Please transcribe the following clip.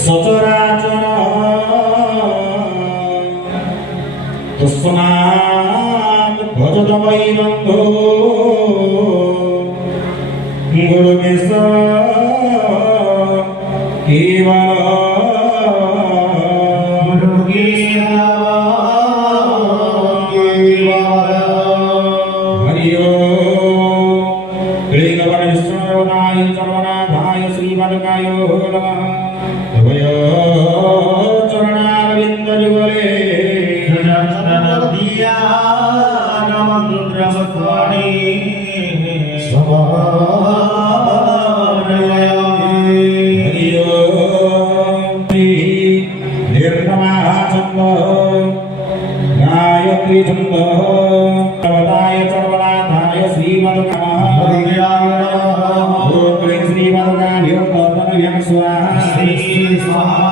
सचराचर तस्मात् भजत वै बन्धो गुरुमेश केवल हरि ओम चरणनाय श्रीमदकाय नमः भय चरणारविन्दयुगले दिया मंत्रस्वाणी हरि ओम निर्ममाः छन्द गायत्री छन्द प्रवदाय चरवनाथाय श्रीमदकाय ओम श्रीमदकाय स्वाहा